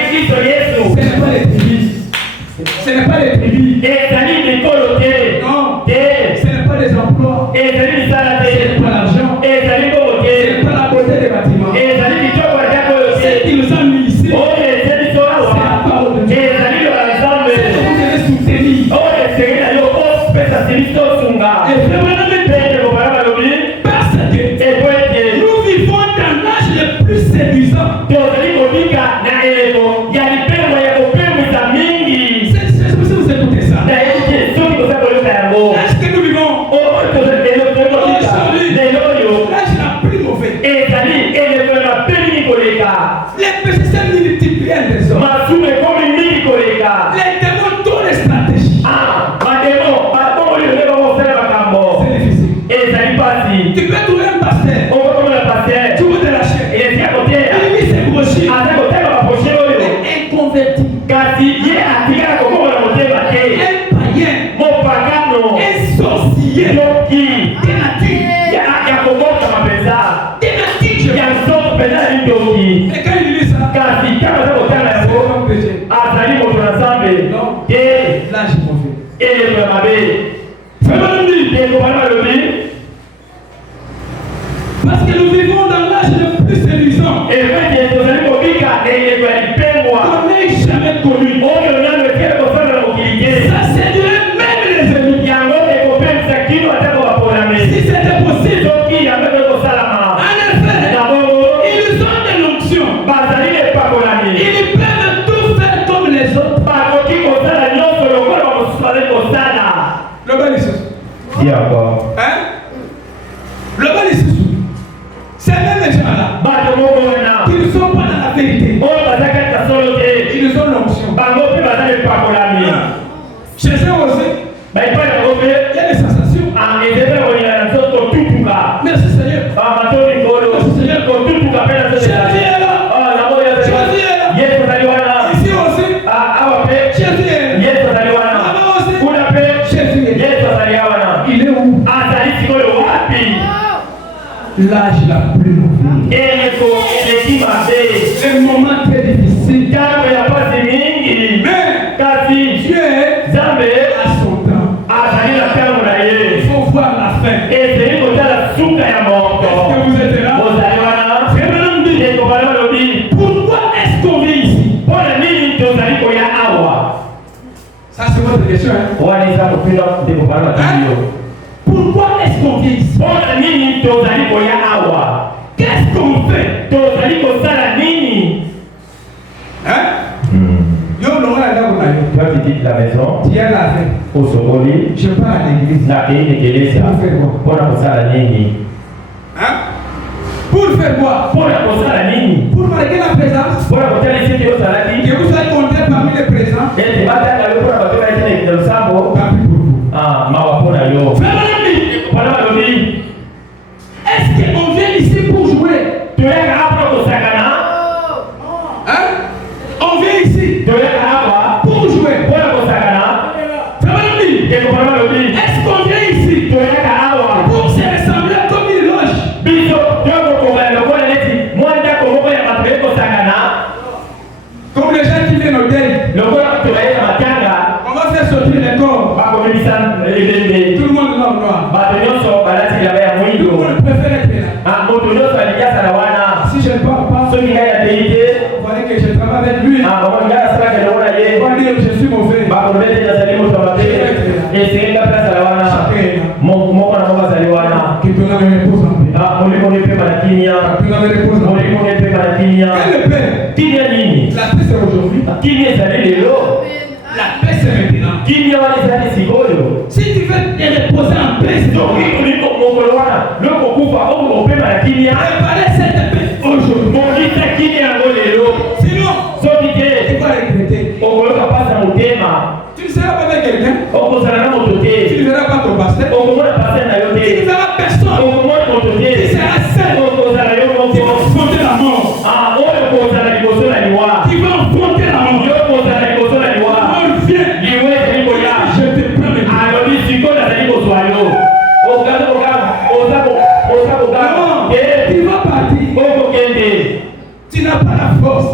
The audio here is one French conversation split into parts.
Ce n'est pas les tribus. Ce n'est pas les tribus. Non. Ce n'est pas les emplois. Ce n'est pas l'argent. Ce n'est pas la beauté des bâtiments. Ce qui nous a mis ici, c'est la parole de Dieu. C'est ce que vous devez soutenir. Et vraiment, parce que nous vivons dans l'âge le plus séduisant. Si vous écoutez ça, l'âge que nous vivons aujourd'hui, l'âge la plus mauvaise. Les péchés se multiplient des hommes. Les démons donnent les stratégies. C'est difficile. Tu peux trouver un pasteur. Tu veux de la chair. Il s'est broché. Inconverti. Un païen. Un sorcier. Et quand il lit ça, c'est un péché. Non. L'âge mauvais. Parce que nous vivons dans l'âge le plus séduisant. On n'est jamais connu. Ça séduit même les ennemis. Si c'était possible, en effet, ils ont de l'onction. Ils peuvent tout faire comme les autres. Le bal est sous. Hein? Le bal est sous. Ces mêmes gens-là, qui ne sont pas dans la vérité, ils ont l'onction. Chez eux aussi, il y a des sensations. Merci Seigneur. Jésus est là. Jésus est là. Ici aussi, Jésus est là. Là-bas aussi, Jésus est là. Il est où? L'âge la plus mauvaise. Le moment très difficile. Mais Dieu a son temps. Il faut voir la fin. Est-ce que vous êtes là? Pourquoi est-ce qu'on vit ici? Ça c'est votre question. Hein? Pourquoi est-ce qu'on vit ici? Qu'est-ce qu'on fait? Hein? Yo, toi tu quittes la maison, tu es là. au Sokoli, Je pars à l'église. pour Hein? Pour faire quoi? Pour marquer la présence. Que vous soyez compté parmi les présents. Tant pis pour vous. Est-ce qu'on vient ici pour jouer? Hein? On vient ici pour jouer. Est-ce qu'on vient ici pour se ressembler comme une loge? Comme les gens qui viennent au deuil. On va faire sortir les corps. Tout le monde noir. Tout le monde préfère être là. Si je ne parle pas, vous voyez que je travaille avec lui. On va dire que je suis mauvais. Que ton âme repose en paix. Quel est le Père? La paix c'est aujourd'hui. La paix c'est maintenant. Si tu veux te reposer en paix, préparez cette paix aujourd'hui. Sinon, tu vas regretter. Tu ne seras pas avec quelqu'un. Tu ne verras pas ton pasteur. Tu ne verras personne. Tu seras seul. Tu vas affronter la mort. Tu vas affronter la mort. La mort vient. Je te promets. Tu vas partir. Tu n'as pas la force.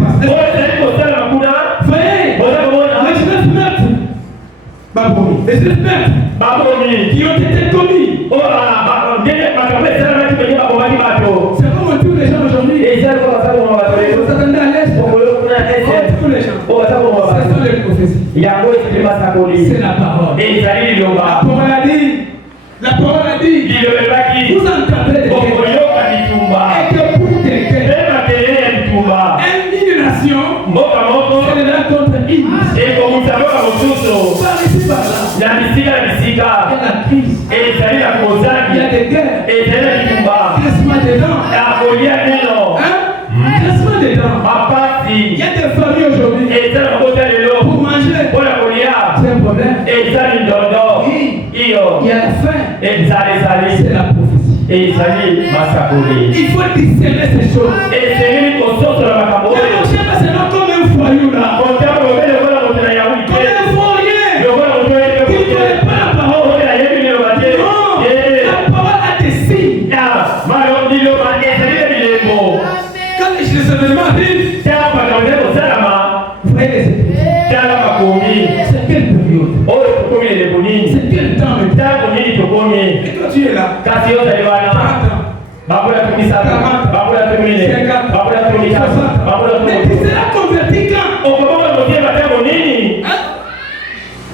passe. oyo ezali kosala kuna Voyez, oza komona les 19 meurtres, les 19 meurtres bakomi qui ont été commis. ndenge makambo esalamaki penye babomaki bato C'est comme on tue les gens aujourd'hui. eza lokola baza koma bato Vous attendez à l'est, okoyo kuna on tue les gens. oyo baza koma Ce bato sont les prophéties. yango ezali masakoli C'est la parole. ezali La liloba parole a dit, la parole a dit, liloba ebaki vous entendrez des guerres. okoyoka bitumba Et que pour quelqu'un, mpe makelele ya bitumba une nation, mboka moko c'est de la contre une. ekomisa mboka mosusu Par ici, par là, na bisika na bisika il y a la crise. ezali na Il y a kozangi des guerres. ezali na bitumba Crissement des dents. ya kolia nino Hein? Crissement des dents. mapasi Il y a des familles aujourd'hui. eza na mabota lelo Pour manger, mpona kolia c'est un problème. eza mindondo Oui. iyo Il y a la faim. ezali C'est la prophétie. ezali masakoli Il faut discerner ces choses. ezeli kososola makambo Ne oyo marchez pas seulement comme un foyou là. kotama lobe lokola moto na yauli Comme te un fourrier lokola moto oyebi qui ne connaît pas la parole. oyo ayebi liloba te Non, la parole a des signes. liloba ezali na bilembo Quand les événements arrivent, ntango makambo ezali kosalama vous voyez les événements. tala makomi C'est quelle période? oyo tokomi lelebo nini C'est quel temps maintenant? ntango nini tokomi Et toi tu es là. kasi ozali 40 wana ans. bakola tomisatu 40, bakola tomine 50, bakola tomitatu 60. bakola Mais tu seras converti quand? okomoka kotiema ntango nini Hein?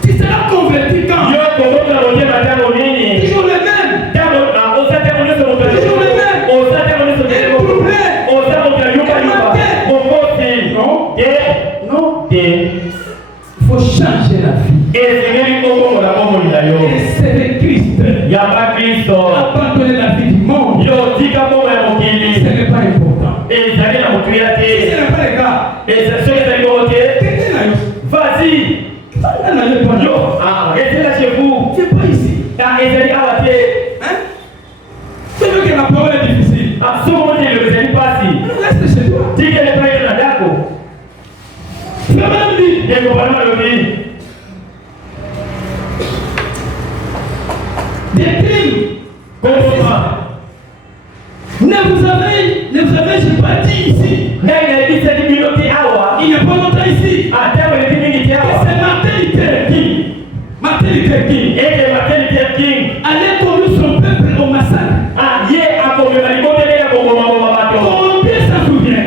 Tu seras converti quand? yo komoka kotiema ntango nini Toujours le même. ntango oza ntango nyonso moto Toujours le même. oza ntango nyonso Un problème. oza moto ayubayuba mokoti Non. te Non. te Il faut changer la vie. ezengeli kokombola bomoi na yo Et c'est le Christ. yamba kristo Abandonner la vie du monde. yo tika bomoi ya Ce mokili n'est pas important. ezali na motuya Si ce te n'est pas le cas, soki ezali koko te quelqu'un n'a eu. vas-y Ça n'allait pas yo là. ezela chez vous C'est pas ici. ezali awa te Hein? C'est vrai que la parole est difficile. soki otelo ezali mpasi Reste chez toi. tikele epai na ndako Vraiment dit. ekobana malobi Des crimes. kosoma Ne vous avez-je pas dit ici? ngai nayebisaki bino te awa Il n'y a pas longtemps ici. ntango eleki mingi te Que awa c'est Martin Luther King. Martin Luther King. ete Martin Luther King Allait conduire son peuple au massacre. ye akomema libondele ya kongomaboma bato Combien s'en souvient?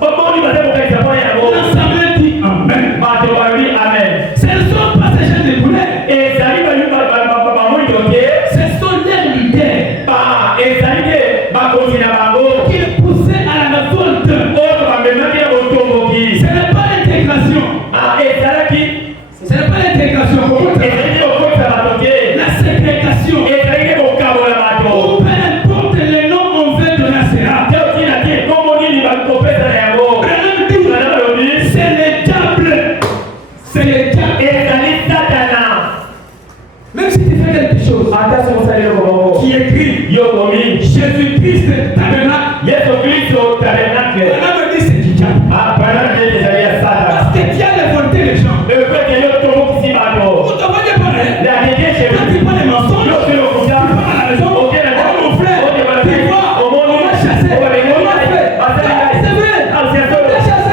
bomoni baza kokanisa mpona yango L'Assemblée dit Amen. bato balobi amen Ce ne sont pas ces gens de couleur. ezali bamwindo te Ce sont les leaders ezali te bakonzi na bango qui poussaient à la révolte. oyo bamemaki na botomboki Ce n'est pas l'intégration. ezalaki Ce n'est pas l'intégration. ezali te kokotisa bato te La ségrégation. ezali te kokabola bato Ou peu importe le nom on veut donner à cela. te otina te nkombo nini bakopesa na yango bana balobi C'est le diable. C'est le diable. ezali satana Même si tu fais quelque chose ata soki osali eloko moko qui écrit yokomi Jésus-Christ tabernacle, yesu kristo tabernacle on me dit c'est du diable. bana te ezali ya satana Parce que tu as révolté les gens. ekwete yo tombokisi bato Vous ne voyez pas, hein? lakeke chez Quand tu prends les mensonges, yo te lokuta tu vas à la maison, Ok, d'accord. oh mon frère, Ok, voilà. tu vois, on m'a chassé, on m'a fait. C'est vrai, on t'a chassé.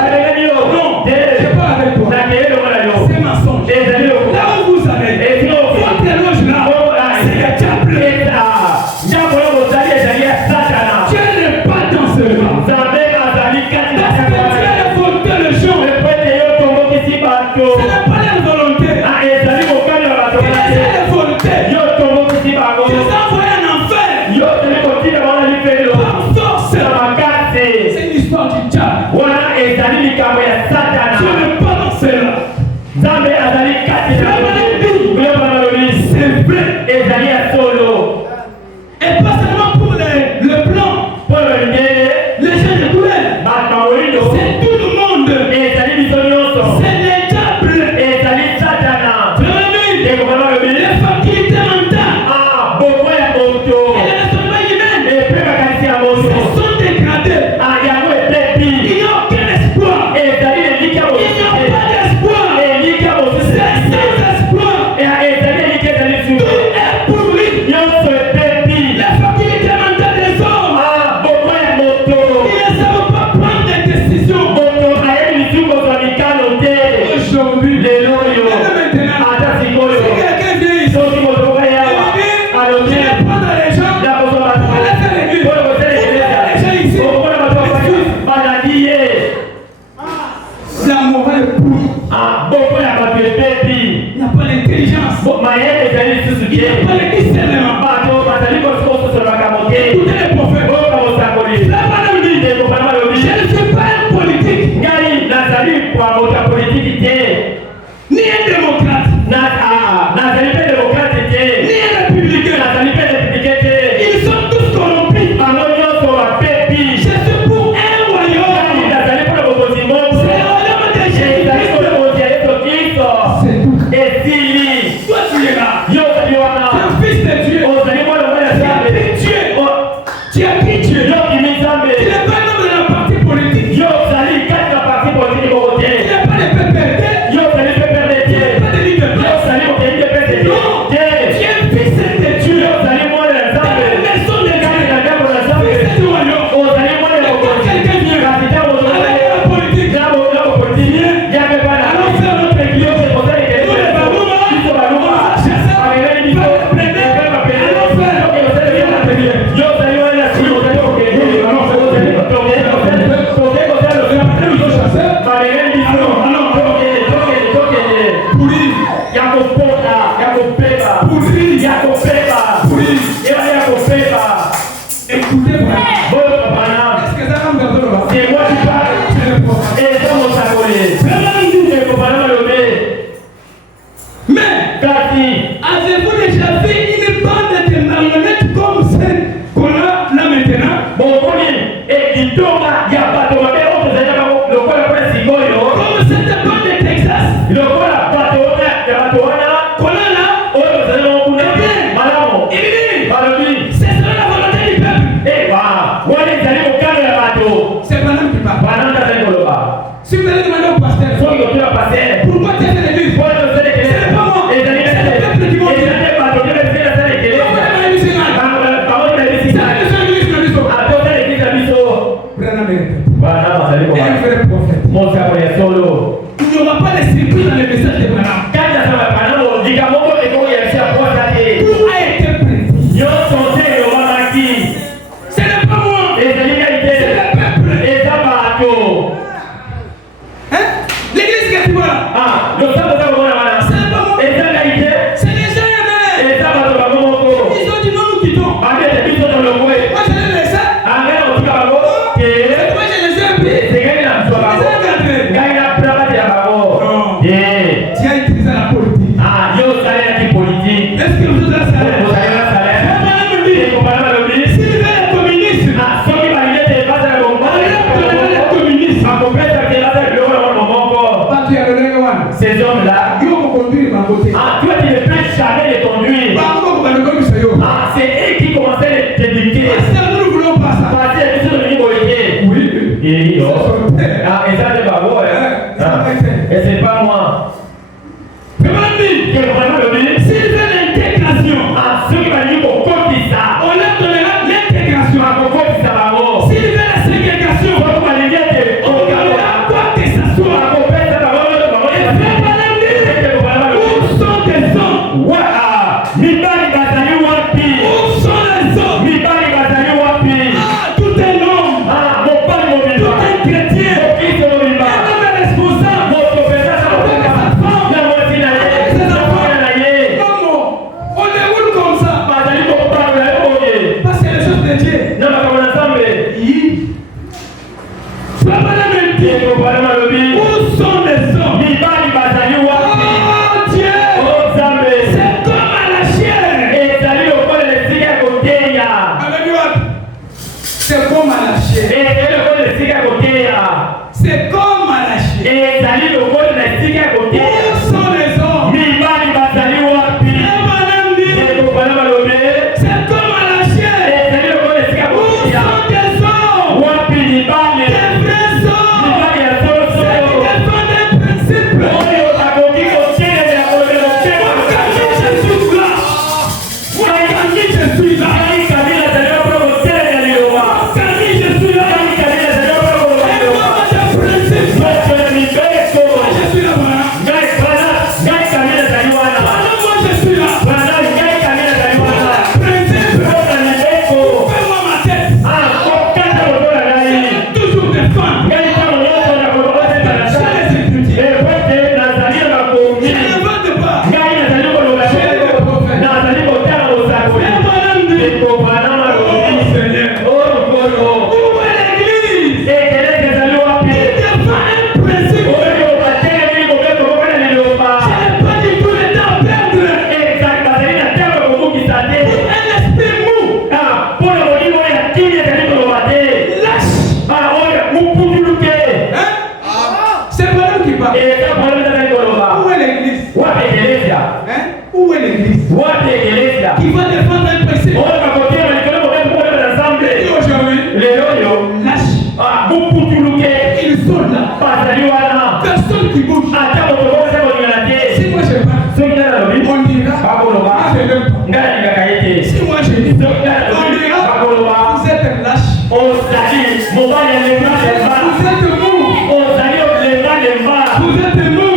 Non, je parle avec toi. C'est mensonge. Là où vous allez, votre éloge là, c'est le diable. Dieu n'est pas dans ce là. Parce que Dieu a révolté les gens. Ce n'est pas leur volonté. Dieu les a révoltés. Tu les as envoyés en enfer. Par force. C'est une histoire du diable. Dieu n'est pas dans ce là. C'est vrai. Et pas seulement pour le blanc, les gens de couleur. C'est tout le monde. C'est le diable. Les facultés mentales et les raisonnements humains se sont dégradés. Il n'y a aucun espoir. beaucoup ya bapepepi. Il n'y a pas l'intelligence. Mayele ezali lisusu Il n'y a te. pas le discernement. Bato bazali kosukosu sur makambo te. Écoutez les prophètes. Oyoka bosakoli. La madame dit, Ndeko bana balobi. je ne suis pas un politique, Ngai nazali kwa moto ya politiki te. ni un démocrate, Nazali pe démocrate te. ni un républicain. Nazali pe républicain te. Ils sont tous corrompus. Bango nyonso bapepi. Je suis pour un royaume. Nazali mpona bokonzi moko. C'est le royaume de Ezali Jésus-Christ. mpona bokonzi ya Yesu Kristo. C'est tout. Esili. Toi, tu es là. Yo ozali wana. Tu es fils de Dieu. Ozali mwana mwana Tu as Nzambe. pris Dieu. Tu as pris Dieu. Yo kimi Nzambe. Tu n'es pas un homme de la partie politique. Yo ozali kati na parti politiki moko te. Tu n'es pas de PPRD. Yo ozali pe perde Tu te. n'es pas de Yo leader. ozali mokengi te perde te. Non. Tu Te. es fils de Dieu. Yo ozali mwana na Nzambe. La maison de Kati na Dieu. ndako na Nzambe. Fils du royaume. Ozali mwana na bokonzi. Quelqu'un vient. Kasi ntango ozali Avec la politique. ntango ozali politiki. Yape bana. Allons faire notre église. Yo se kozali kele. Nous les Barouma. Biso baluma. Ameleli biso. Epe bapele. Yo ozali bien na pele. Yo ozali wana na siko ozali kokende. Ozali kokende. Kokende kozali lokende. Ameleli biso. Tokende. Pourri. Ya kopota. Ya kopeba. Pourri. Ya kopeba. Pourri. Eba ya kopeba. Écoutez-moi. Boyo kapana. Est-ce que ça va me garder là-bas? C'est moi qui parle. C'est le prophète. Et ça mon sakole. C'est kopana malomé. Mais, Kasi. avez-vous déjà vu une bande de marionnettes comme celle qu'on a là maintenant? Bokoni. Et kitonga ya bato mabe oto zanya bango. Lokola kwa sikoyo. Comme cette bande de Texas Lokola bato wana ya bato wana. qu'on a là? Oyo zanya mokuna. Malamo. Il dit, Balobi. c'est cela la volonté du peuple. Eh wa. Wale zali mokano ya bato. C'est pas l'homme qui parle. Bananda zali koloba. Si vous allez demander au pasteur, Soki kotoya passer. pourquoi tu es à l'église? Oyo zali kele. C'est pas moi. C'est le peuple qui monte. Ezali bato kele zali zali kele. Pourquoi tu es à l'église? Bango na C'est bisika. la seule église de l'histoire. Atota ekisa biso. Branham est Bana bazali un koma. vrai prophète. Mosako ya solo. Il n'y aura pas de surprise dans le message de Branham. Kati asama banamo likamoko ekoyebisa posa te. Tout a été prédit. Nyonso te elobamaki. Ce n'est pas moi. Ezali ngai te. C'est le peuple. Eza bato. Hein? L'église que tu vois là, Losambo za komona wana. c'est pas moi. Eza ngai te. C'est les gens aimés. Eza bato bango moko. Ils ont dit non, nous quittons. Bandete biso tolongwe. Moi, je les laisse. Angana kotika bango. Ke. Moi, je les ai pris. Sekeli na biso Je bango. les ai encadrés. Ngai na prabate ya bango. Non. Eh. Tu as utilisé la politique. Yo osalelaki politike. Est-ce que vous êtes là, ça? Osalela salaire. Branham me dit, Ekopana balobi. s'il veut le communisme, Soki balingi ete bazala on est le communisme. bakopesa te bazala biloko na mwana moko. Pas tu as donné one. Ces hommes-là, Ils vont conduire ma côté. toi tu ne peux jamais les conduire. C'est eux qui commençaient à te dicter. Pasteur, nous ne voulons pas ça. Parce que tu es niveau été. Oui. Et C'est son père. et ça c'est pas bon. Et c'est pas moi. Branham dit, Quel vraiment le dit? s'il veut l'intégration, Ceux qui m'ont dit qu'on compte ça. on leur donnera l'intégration. On compte ça là-haut. S'il veut la ségrégation, Quand on m'a dit que on donnera quoi que ce soit. on compte ça là-haut. Et frère Branham dit, où sont tes hommes? Mibali bazali wapi? Où sont les hommes? Mibali bazali wapi? Tout un homme, Mopali tout mobimba. un chrétien, Mokristo mobimba. un homme responsable, Moto pesa na avec mobimba. sa Où est l'église? Hein? Où est l'église? Qui va défendre un principe? Aujourd'hui, lâche. Ils sont là. Personne qui bouge. Si moi je parle, on dira, je n'aime pas. Si moi je dis, on dira, vous êtes lâche. Vous êtes mou. Vous êtes mou.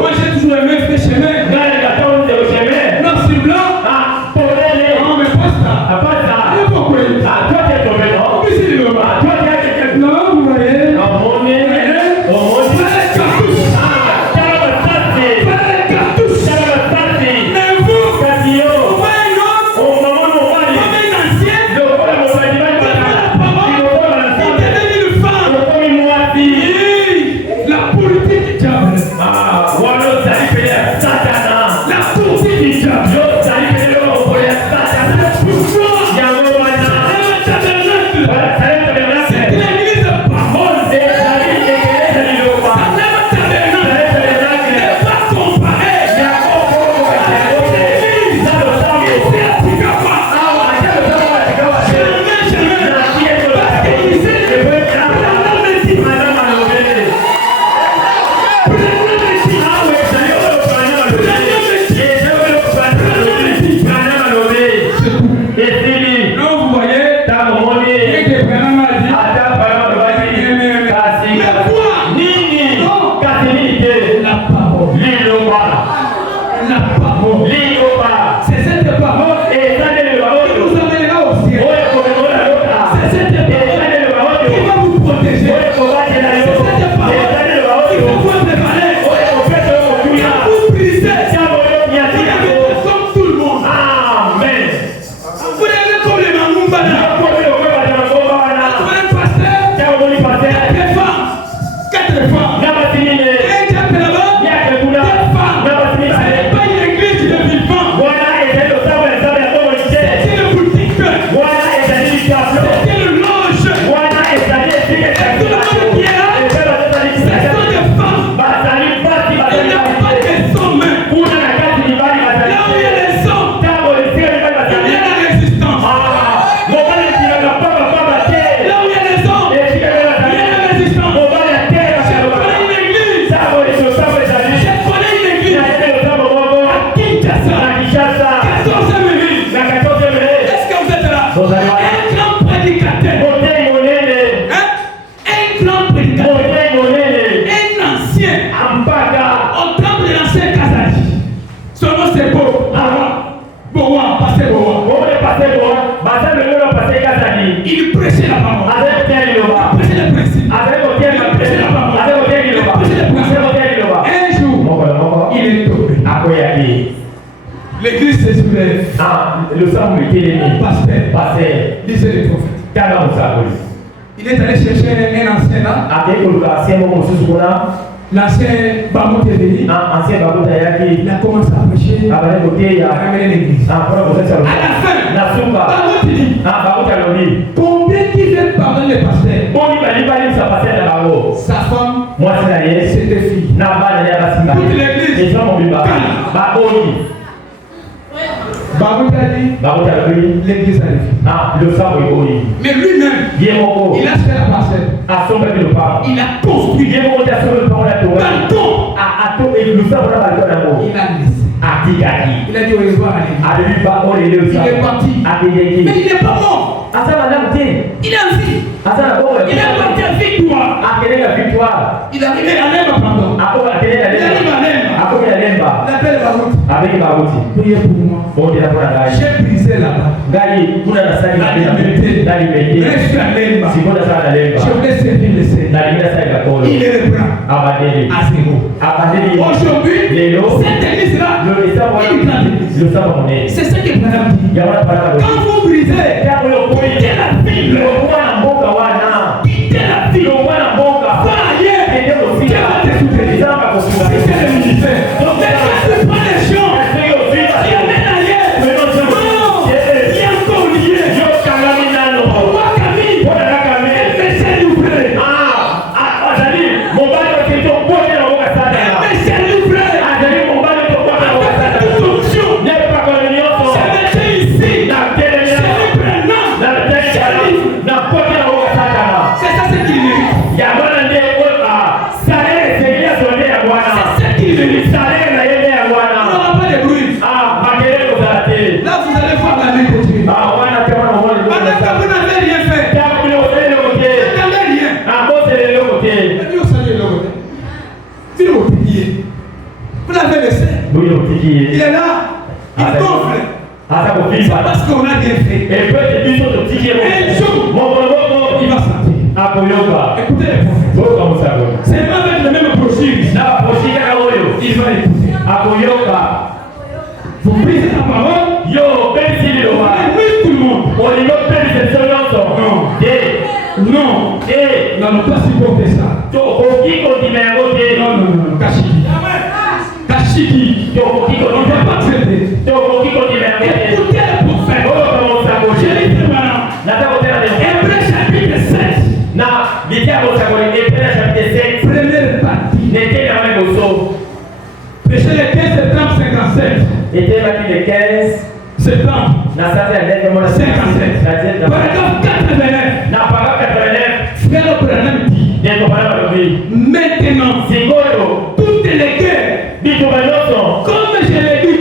Moi j'ai toujours aimé ce chemin. Noir sur blanc. Non mais pas ça. Pourquoi? Non, vous voyez. Il prêchait la parole. Il prêchait les principes. Il prêchait la parole. Il prêchait les principes. Un jour, il est tombé. L'église s'est soulevée. Pasteur, disait le prophète. Il est allé chercher un ancien là. L'ancien Bamou est venu. Il a commencé à prêcher. Il a ramené l'église. À la fin, Bamou dit combien qui vient parler le pasteur? Sa femme, c'est des filles. Toute l'église. Bamou a dit l'église a des filles. Mais lui-même, il a fait la parcelle. Il a construit. Il a laissé. Il a dit au revoir à l'église. Il est parti. Mais il n'est pas mort. Il est en vie. Il est parti à victoire. Il arrive à Lemba, pardon. Il arrive à Lemba. Il appelle Barout. Priez pour moi. J'ai brisé là-bas. La liberté. Reste à Lemba. Je voulais servir le Seigneur. Il est le bras. À zéro. Aujourd'hui, cette église-là, c'est ce que Branham dit. Quand vous brisez, quittez la Bible. Quittez la Bible. Va ailleurs. Dieu va te soutenir. C'est le ministère. Donc, ne laisse pas les gens qui amènent ailleurs. Non, il y a encore lié. Pourquoi Camille? Mais c'est l'ouvré. Il est là, il gonfle. C'est parce qu'on a bien fait. Un jour, il va sortir. Écoutez les prophètes. C'est même avec le même brochure. Il va écouter. Vous brisez la parole. Tout le monde. Non. Nous n'allons pas supporter ça. Non. Kashiki. On ne va pas traiter. Écoutez le prophète. Je lis maintenant. Hébreux chapitre 7. Première partie. Prêchez le 15 septembre 57. Septembre 57. Paragraphe 89. Frère Branham dit maintenant, toutes les guerres, comme je l'ai dit,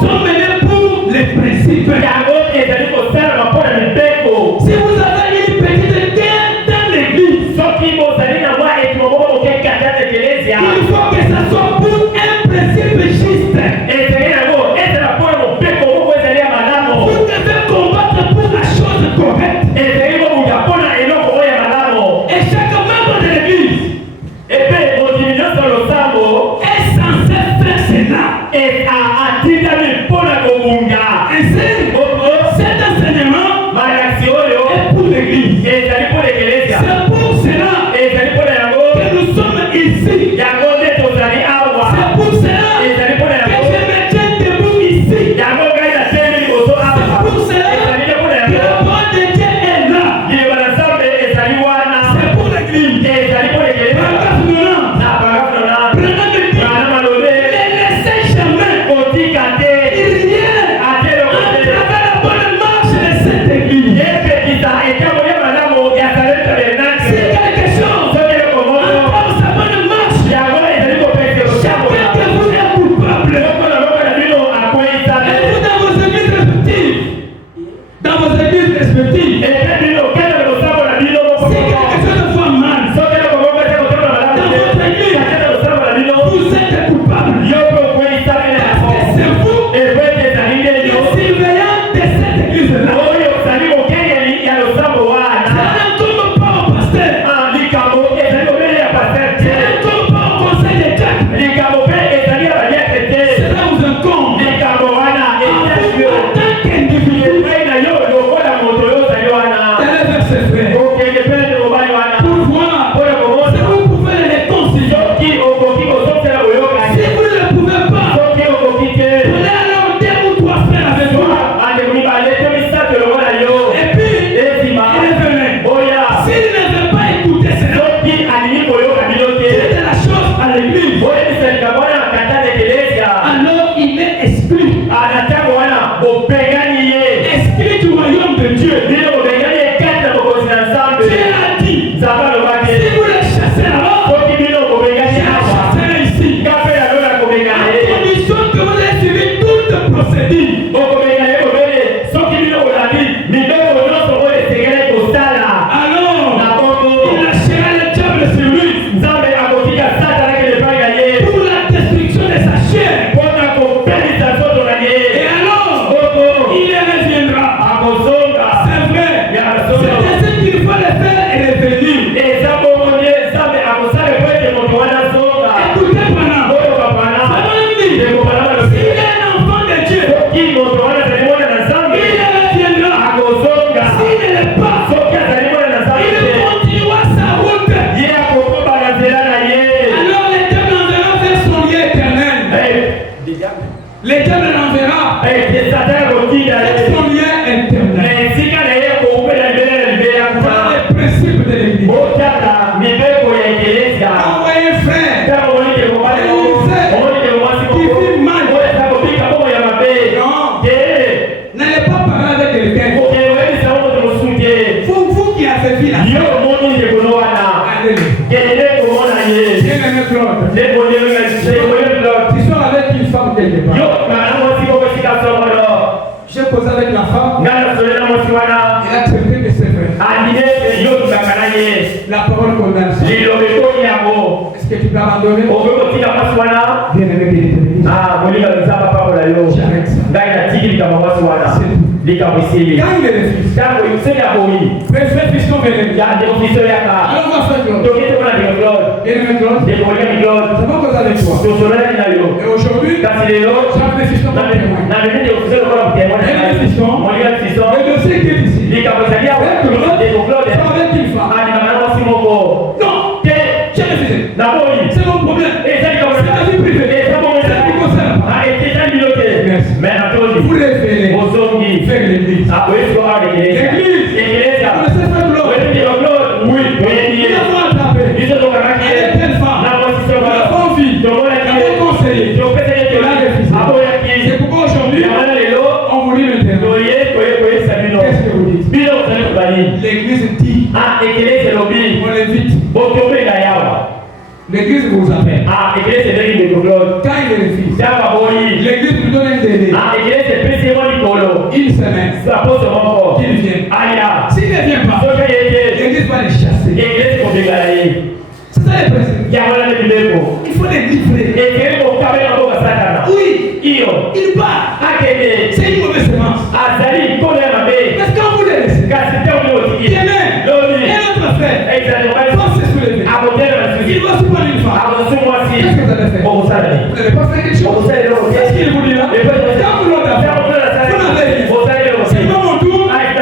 sont menées pour les principes. Si vous avez une petite guerre dans l'église, il faut que ça soit pour un principe juste. Vous devez combattre pour la chose correcte. Et chaque membre de l'église est censé faire cela. Ainsi, cet enseignement est pour l'église. C'est pour cela que nous sommes ici. C'est pour cela que je me tiens debout ici. C'est pour cela que la parole de Dieu est là. C'est pour l'église. Paragraphe 90. Branham dit, ne laissez jamais rien à travers la bonne marche de cette église. Si quelque chose entrave sa bonne marche, chacun de vous est coupable. Et vous dans vos églises respectives, si quelque chose va mal dans votre église, vous êtes coupable. Parce que c'est vous les surveillants de cette église-là. Le diable l'enverra. Et Satan continue C'est son lien interne. mais si quand il est coupé dans le Voilà les principes de l'église. Quand vous voyez un frère qui vit mal, non, n'allez pas parler avec quelqu'un. Vous qui avez vu la tu sors avec une femme quelque part. J'ai posé avec la femme, elle a accepté de se faire. La parole commence. Est-ce que tu peux abandonner? Bien aimé que tu j'arrête ça. Quand il est le fils, frère Fiston venait. Alors on va faire Claude. Bien aimé Claude, ça va causer avec toi. Et aujourd'hui, j'appelle Fiston pour témoin. Le dossier qui est ici. Avec une femme. Non, j'ai refusé. C'est mon problème. C'est ma vie privée. C'est la vie concerne pas. Merci. Vous révélez. Faire l'église. L'église. Vous laissez faire Claude. Oui. Nous avons attrapé. Elle est telle femme. Nous l'avons vue. Nous l'avons conseillé. Elle a refusé. C'est pourquoi aujourd'hui, on vous dit maintenant. Qu'est-ce que vous dites? L'église dit. On l'invite. L'église vous appelle. Quand il est le fils, l'église vous donne un délai. Une semaine. Qu'il vienne. S'il ne vient pas, l'église va les chasser. C'est ça les principes. Il faut les livrer. Oui, il part. C'est une mauvaise semence. Parce que quand vous les laissez, demain, un autre frère va se soulever. Il va se prendre une femme. Qu'est-ce que vous allez faire? Vous n'avez pas fait quelque chose. Qu'est-ce qu'il vous dit là? Quand vous l'avez fait, vous l'avez dit. C'est pas mon tour. Vous l'avez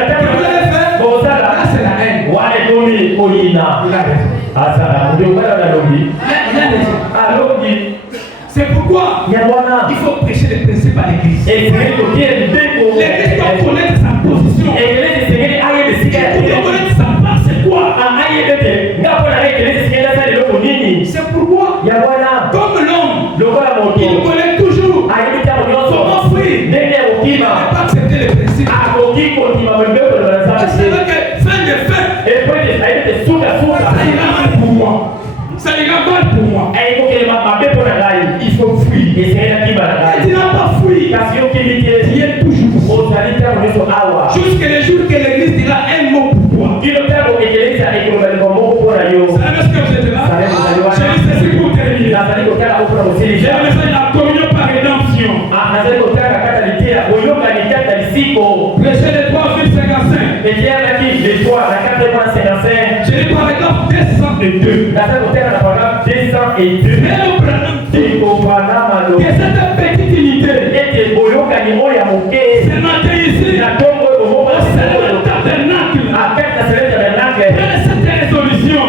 fait. Là, c'est la haine. Il a raison. C'est pourquoi il faut prêcher les principes à l'église. L'église doit connaître sa position. Il doit connaître sa part, c'est quoi? C'est pourquoi, comme l'homme, il connaît toujours son fruit. Il n'a pas accepté les principes. C'est vrai que fin de fin, ça ira mal pour moi. Ça ira mal pour moi. Il faut fuir. Et tu n'as pas fui. Tu es toujours. Jusqu'à le jour que l'église dira un mot pour toi. Vous savez ce que j'étais là? J'ai dit ceci pour terminer. J'ai laissé la communion par rédemption. Prêcher les 3,55. J'ai dit par exemple 202. Mais le Branham dit que cette petite unité, c'est notre ici, c'est le tabernacle. Quelle est cette résolution?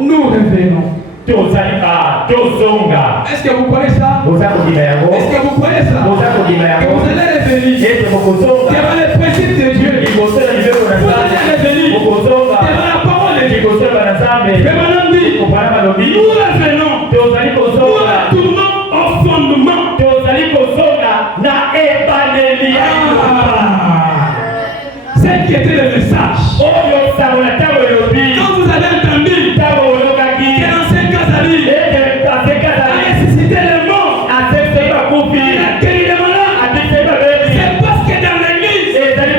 Nous revenons. Est-ce que vous croyez ça? Est-ce que vous croyez ça? Que vous allez revenir devant les principes de Dieu. Vous allez revenir devant la parole de Dieu. Mais maintenant dit, nous revenons. Nous retournons au fondement. C'est qui était le message. Quand vous avez entendu que l'ancien Kazali a ressuscité le mort, il a guéri les malades, c'est parce que dans l'église, il y avait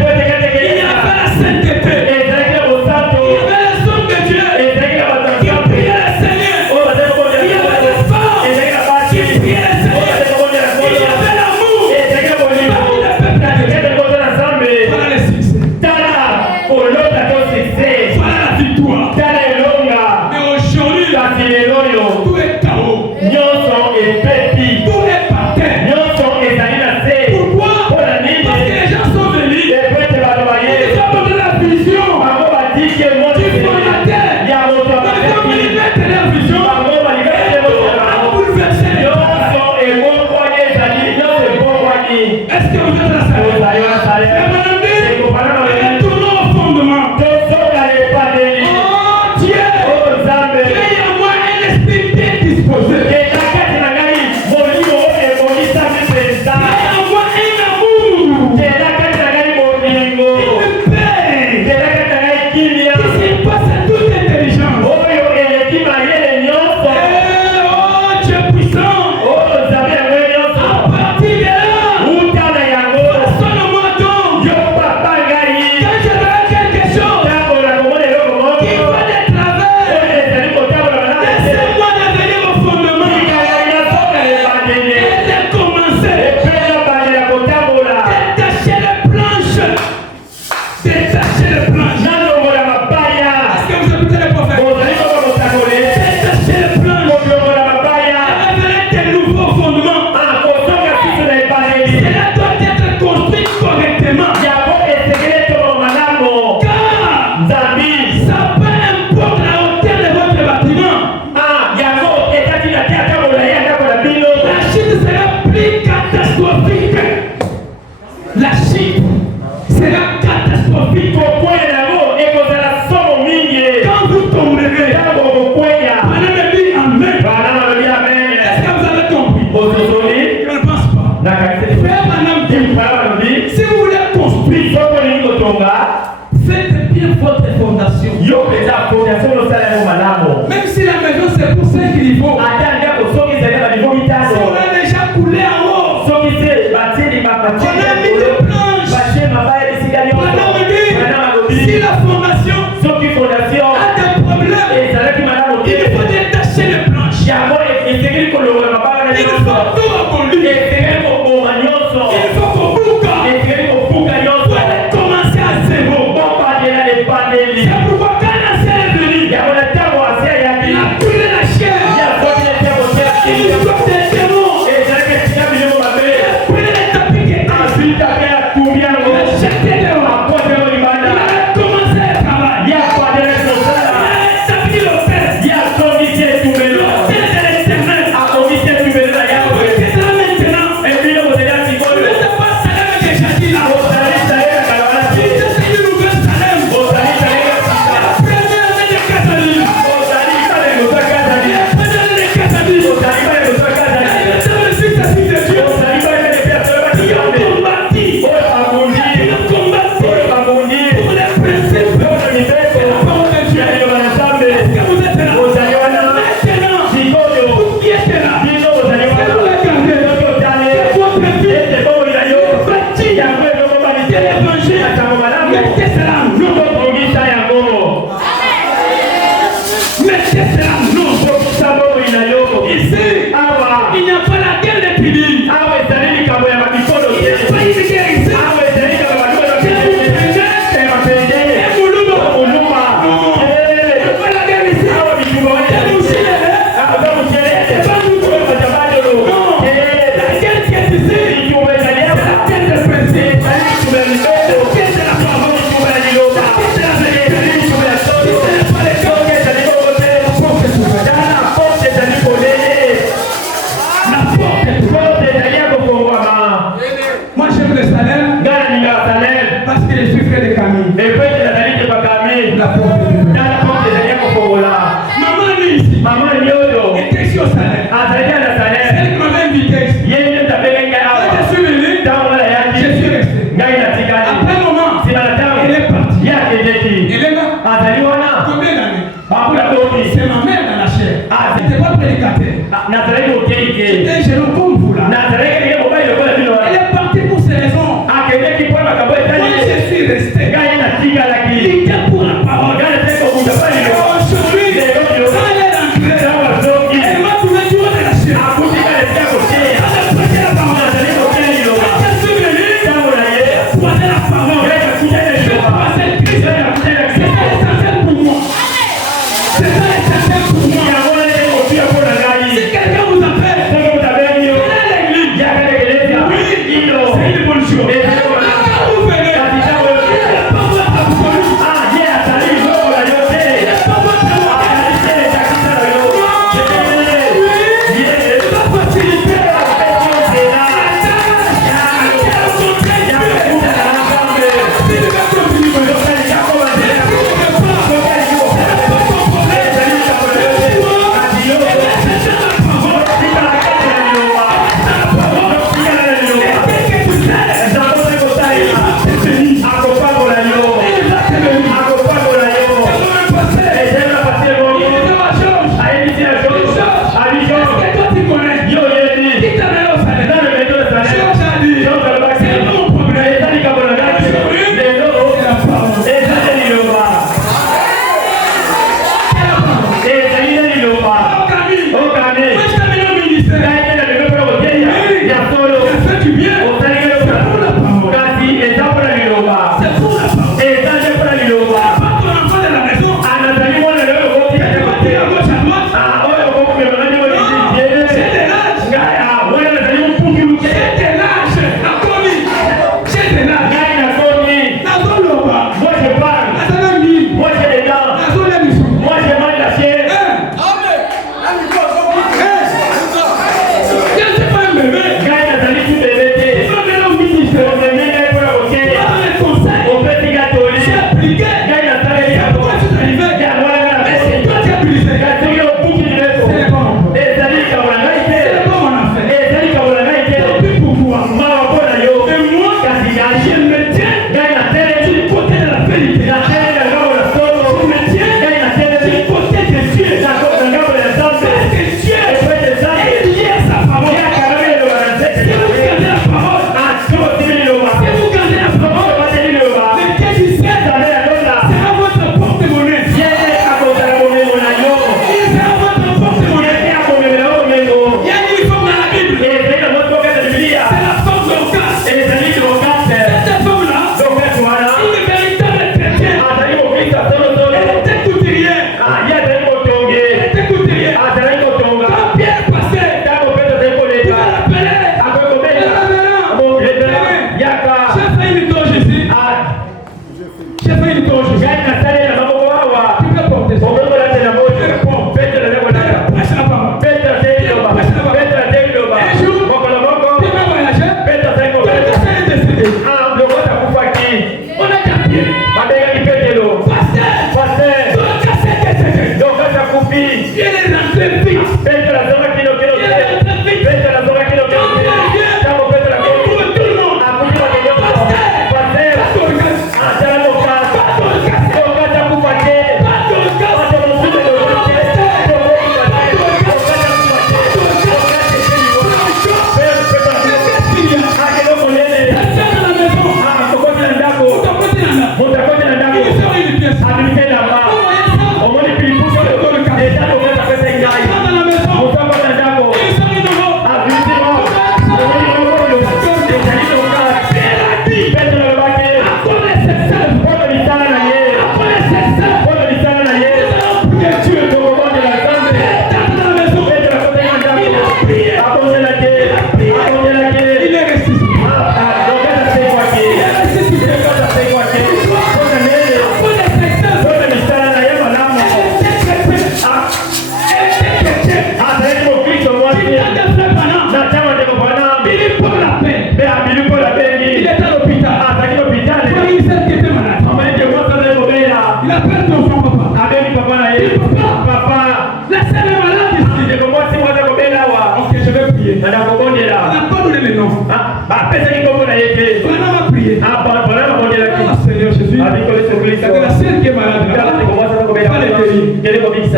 la sainteté, il y avait le son de Dieu, qui a prié le Seigneur, il y Et je le comme vous là. Elle est partie pour ces raisons. Moi je suis resté. Il était pour la parole. Aujourd'hui, ça allait rentrer. Elle m'a trouvé du haut de la chaise. Elle a prêché la parole. Elle a su venir. Poser la parole. Je passais le Christ. C'est ça l'essentiel pour moi. C'est ça l'essentiel pour moi. Si quelqu'un vous appelle, venez à l'église. Oui, c'est une bonne chose. Quand vous venez,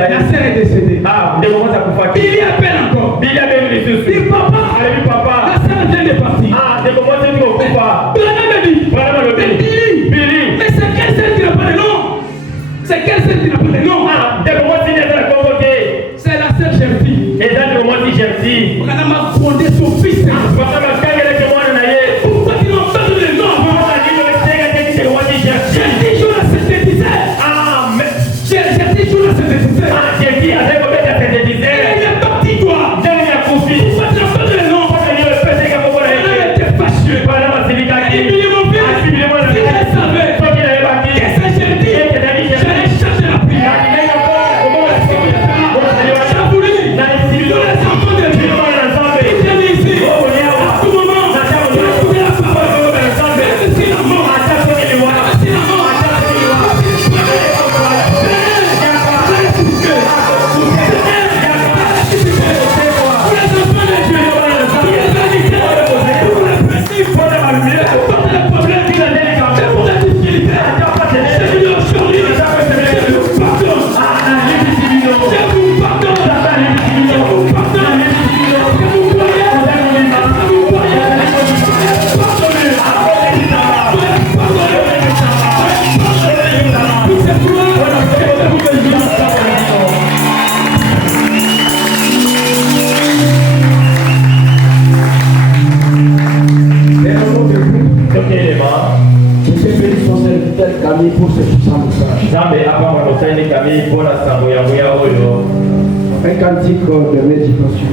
La sœur est décédée. Il y a peine encore. Dis papa. Allez, papa. La sœur vient de partir. Ah, c'est comment tu ne comprends pas. Branham me dit. Billy. Mais c'est quelle celle qui n'a pas de nom? C'est quelle celle qui n'a pas de nom? Ah, c'est comment tu n'es pas convoqué. C'est la sœur Gertie. Et ça, c'est comment tu Gertie. Branham a fondé son fils. Pourquoi tu n'as pas de nom? Gertie joue la synthétiseur. Ah, mais. Gertie joue la synthétiseur. Ah, Gertie a fait combien de synthétiseur? Il est parti, toi. J'ai mis la copie. Pourquoi tu n'as pas de nom? Pourquoi tu n'as pas de nom? Branham était fâché. Madame a dit, Il dit, mon fils, si je savais, toi qui l'avais bâti. qu'est-ce que j'ai dit? J'allais chercher la prière. J'ai voulu. Nous les enfants de Dieu. Ils viennent ici. À tout moment. Ils écoutent la parole. Même si la mort. Même si la mort. Pour ce puissant message. Un cantique de méditation.